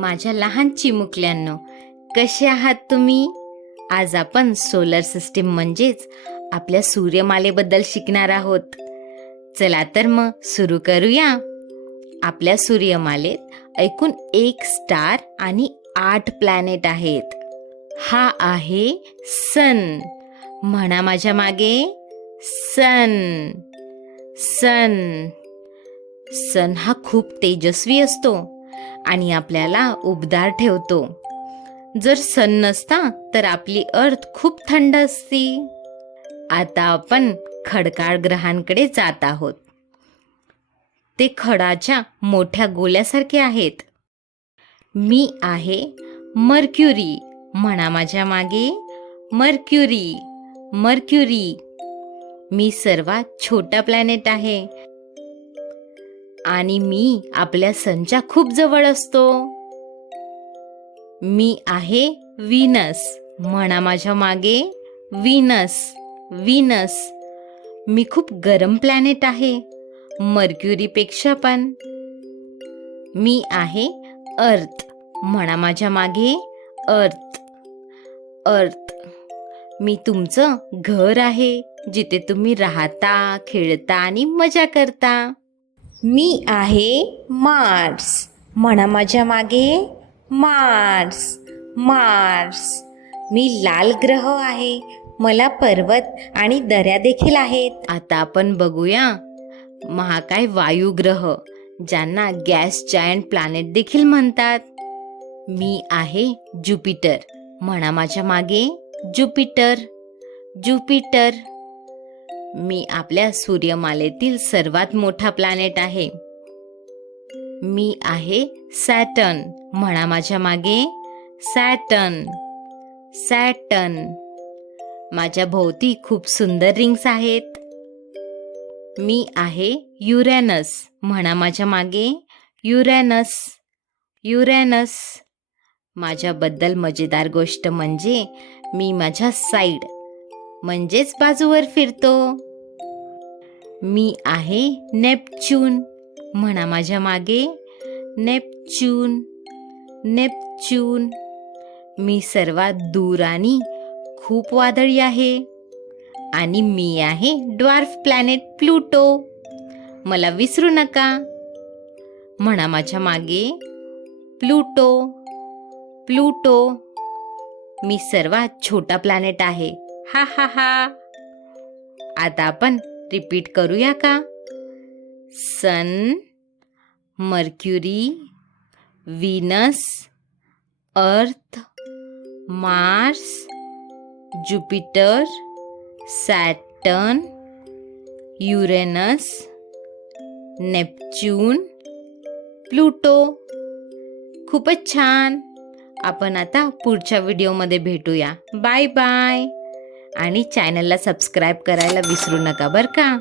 माझ्या लहान चिमुकल्यांनो, कसे आहात तुम्ही? आज आपण सोलर सिस्टीम म्हणजेच आपल्या सूर्यमालेबद्दल शिकणार आहोत. चला तर मग सुरू करूया. आपल्या सूर्यमालेत एकूण 1 स्टार आणि 8 प्लॅनेट आहेत. हा आहे सन. म्हणा माझ्या मागे, सन. सन. सन हा खूप तेजस्वी असतो आणि आपल्याला उबदार ठेवतो. जर सन नसता तर आपली अर्थ खूप थंड असती. आता आपण खडकाळ ग्रहांकडे जात आहोत. ते खडाच्या मोठ्या गोल्यासारखे आहेत. मी आहे मर्क्युरी. म्हणा माझ्या मागे, मर्क्युरी. मर्क्युरी. मी सर्वात छोटा प्लॅनेट आहे आणि मी आपल्या सनच्या खूप जवळ असतो. मी आहे व्हीनस. म्हणा माझ्या मागे, व्हीनस. व्हीनस. मी खूप गरम प्लॅनेट आहे, मर्क्युरीपेक्षा पण. मी आहे अर्थ. म्हणा माझ्या मागे, अर्थ. अर्थ. मी तुमचं घर आहे, जिथे तुम्ही राहता, खेळता आणि मजा करता. मी आहे मार्स. म्हणा माझ्या मागे, मार्स. मार्स. मी लाल ग्रह आहे. मला पर्वत आणि दऱ्या देखील आहेत. आता आपण बघूया महाकाय वायू ग्रह, ज्यांना गॅस जायंट प्लॅनेट देखील म्हणतात. मी आहे ज्युपिटर. म्हणा माझ्या मागे, ज्युपिटर. ज्युपिटर. मी आपल्या सूर्यमालेतील सर्वात मोठा प्लॅनेट आहे. मी आहे सॅटर्न. म्हणा माझ्या मागे, सॅटर्न. सॅटर्न. माझ्या भोवती खूप सुंदर रिंग्स आहेत. मी आहे युरॅनस. म्हणा माझ्या मागे, युरॅनस. युरॅनस. माझ्याबद्दल मजेदार गोष्ट म्हणजे मी माझ्या साईड म्हणजेच बाजूवर फिरतो. मी आहे नेपच्यून. म्हणा माझ्या मागे, नेपच्यून. नेपच्यून. मी सर्वात दूर आणि खूप वादळी आहे. आणि मी आहे ड्वार्फ प्लॅनेट प्लुटो. मला विसरू नका. म्हणा माझ्या मागे, प्लुटो. प्लुटो. मी सर्वात छोटा प्लॅनेट आहे. हा हा हा. आता आपण रिपीट करूया का? Sun, Mercury, Venus, Earth, Mars, Jupiter, Saturn, Uranus, Neptune, Pluto. खूपच छान. आपण आता पुढच्या व्हिडिओमध्ये भेटूया. Bye bye. आणि चॅनलला सबस्क्राईब करायला विसरू नका बरं का.